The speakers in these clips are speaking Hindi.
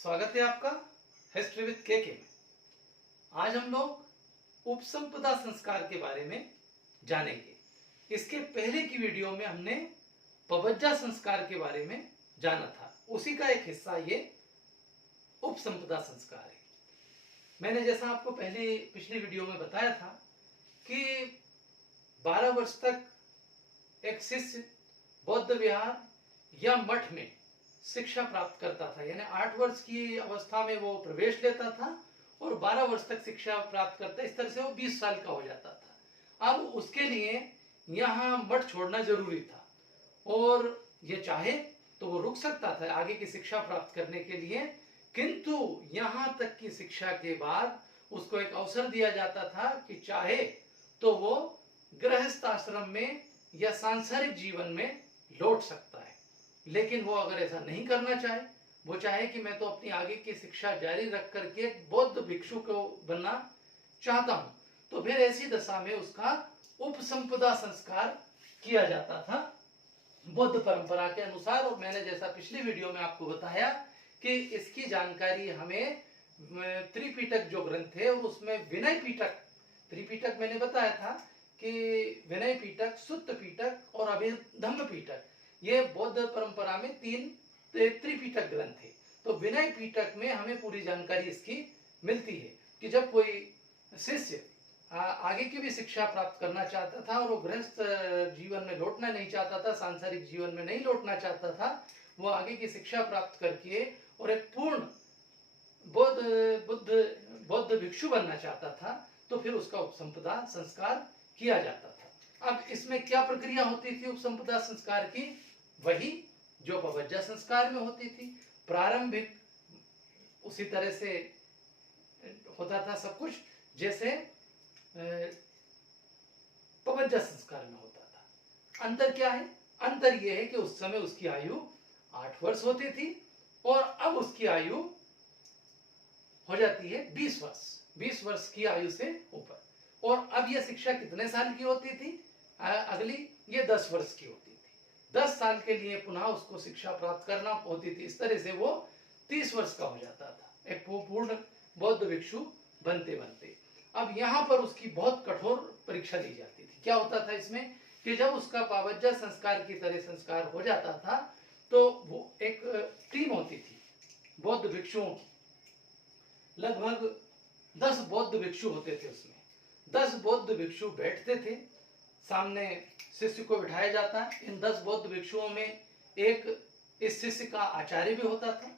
स्वागत है आपका हिस्ट्री विद के में। आज हम लोग उपसंपदा संस्कार के बारे में जानेंगे। इसके पहले की वीडियो में हमने पबज्जा संस्कार के बारे में जाना था, उसी का एक हिस्सा ये उपसंपदा संस्कार है। मैंने जैसा आपको पिछली वीडियो में बताया था कि 12 वर्ष तक एक शिष्य बौद्ध विहार या मठ में शिक्षा प्राप्त करता था, यानी 8 वर्ष की अवस्था में वो प्रवेश लेता था और 12 वर्ष तक शिक्षा प्राप्त करता, इस तरह से वो 20 साल का हो जाता था। अब उसके लिए यहाँ मठ छोड़ना जरूरी था और ये चाहे तो वो रुक सकता था आगे की शिक्षा प्राप्त करने के लिए, किंतु यहाँ तक की शिक्षा के बाद उसको एक अवसर दिया जाता था कि चाहे तो वो गृहस्थ आश्रम में या सांसारिक जीवन में लौट सकता है। लेकिन वो अगर ऐसा नहीं करना चाहे, वो चाहे कि मैं तो अपनी आगे की शिक्षा जारी रख करके एक बौद्ध भिक्षु को बनना चाहता हूं, तो फिर ऐसी दशा में उसका उपसंपदा संस्कार किया जाता था बौद्ध परंपरा के अनुसार। और मैंने जैसा पिछली वीडियो में आपको बताया कि इसकी जानकारी हमें त्रिपिटक जो ग्रंथ है और उसमें विनय पिटक, त्रिपिटक मैंने बताया था कि विनय पिटक, सुत्त पिटक और अभिधम्म पिटक, ये बौद्ध परंपरा में 3 त्रिपिटक ग्रंथ है। तो विनय पिटक में हमें पूरी जानकारी इसकी मिलती है कि जब कोई शिष्य आगे की भी शिक्षा प्राप्त करना चाहता था और वो गृहस्थ जीवन में लौटना नहीं चाहता था, सांसारिक जीवन में नहीं लौटना चाहता था, वो आगे की शिक्षा प्राप्त करके और एक पूर्ण बौद्ध भिक्षु बनना चाहता था, तो फिर उसका उपसंपदा संस्कार किया जाता था। अब इसमें क्या प्रक्रिया होती थी उपसंपदा संस्कार की? वही जो पबज्जा संस्कार में होती थी, प्रारंभिक उसी तरह से होता था सब कुछ जैसे पबज्जा संस्कार में होता था। अंतर क्या है? अंतर यह है कि उस समय उसकी आयु 8 वर्ष होती थी और अब उसकी आयु हो जाती है 20 वर्ष, 20 वर्ष की आयु से ऊपर। और अब यह शिक्षा कितने साल की होती थी? अगली ये 10 वर्ष की होती थी। 10 साल के लिए पुनः उसको शिक्षा प्राप्त करना होती थी। इस तरह से वो 30 वर्ष का हो जाता था, एक पूर्ण बौद्ध भिक्षु बनते बनते। अब यहाँ पर उसकी बहुत कठोर परीक्षा ली जाती थी। क्या होता था इसमें कि जब उसका पावज्जा संस्कार की तरह संस्कार हो जाता था तो वो एक टीम होती थी बौद्ध भिक्षुओं की, लगभग 10 बौद्ध भिक्षु होते थे। उसमें 10 बौद्ध भिक्षु बैठते थे, सामने शिष्य को बिठाया जाता। इन 10 बौद्ध भिक्षुओं में एक इस शिष्य का आचार्य भी होता था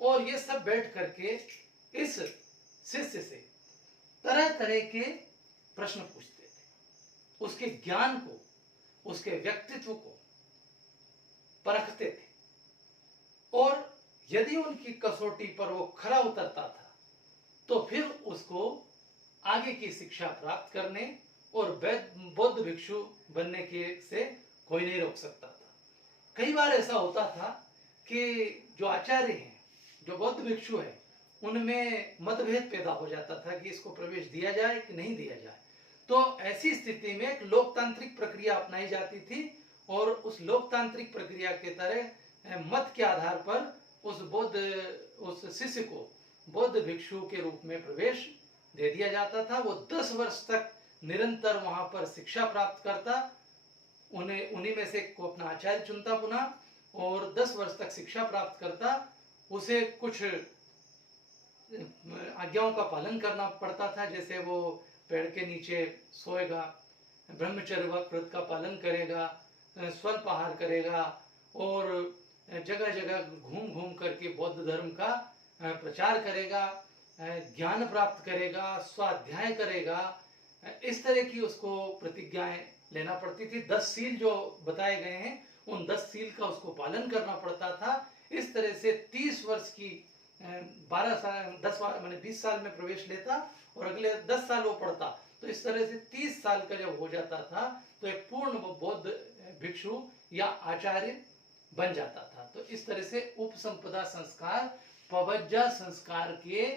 और ये सब बैठ करके इस शिष्य से तरह तरह के प्रश्न पूछते थे, उसके ज्ञान को, उसके व्यक्तित्व को परखते थे और यदि उनकी कसौटी पर वो खरा उतरता था तो फिर उसको आगे की शिक्षा प्राप्त करने और बौद्ध भिक्षु बनने के से कोई नहीं रोक सकता था। कई बार ऐसा होता था कि जो आचार्य हैं, जो बौद्ध भिक्षु है, उनमें मतभेद पैदा हो जाता था कि इसको प्रवेश दिया जाए कि नहीं दिया जाए। तो ऐसी स्थिति में एक लोकतांत्रिक प्रक्रिया अपनाई जाती थी और उस लोकतांत्रिक प्रक्रिया के तरह मत के आधार पर उस शिष्य को बौद्ध भिक्षु के रूप में प्रवेश दे दिया जाता था। वो 10 वर्ष तक निरंतर वहां पर शिक्षा प्राप्त करता, उन्हीं में से को अपना आचार्य चुनता पुनः और 10 वर्ष तक शिक्षा प्राप्त करता। उसे कुछ आज्ञाओं का पालन करना पड़ता था, जैसे वो पेड़ के नीचे सोएगा, ब्रह्मचर्य व्रत का पालन करेगा, स्वल्पाहार करेगा और जगह जगह घूम घूम करके बौद्ध धर्म का प्रचार करेगा, ज्ञान प्राप्त करेगा, स्वाध्याय करेगा। इस तरह की उसको प्रतिज्ञाएं लेना पड़ती थी। 10 सील जो बताए गए हैं उन 10 सील का उसको पालन करना पड़ता था। इस तरह से 30 वर्ष की 12 साल 10 मैंने 20 साल में प्रवेश लेता और अगले 10 साल वो पढ़ता, तो इस तरह से 30 साल का जब हो जाता था तो एक पूर्ण बौद्ध भिक्षु या आचार्य बन जाता था। तो इस तरह से उपसंपदा संस्कार पबज्जा संस्कार के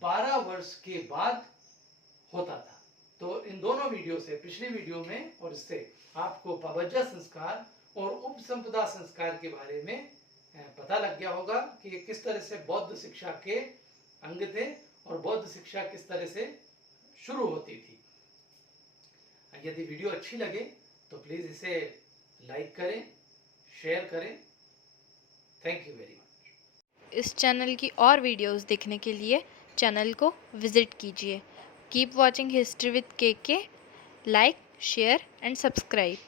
12 वर्ष के बाद होता था। तो इन दोनों वीडियो से, पिछली वीडियो में और इससे, आपको पबज्जा संस्कार और उपसंपदा संस्कार के बारे में पता लग गया होगा कि ये किस तरह से बौद्ध शिक्षा के अंग थे और बौद्ध शिक्षा किस तरह से शुरू होती थी। यदि वीडियो अच्छी लगे तो प्लीज़ इसे लाइक करें, शेयर करें। Thank you very much. इस चैनल की और वीडियोस देखने के लिए चैनल को विज़िट कीजिए। Keep watching history with KK. Like, share and subscribe.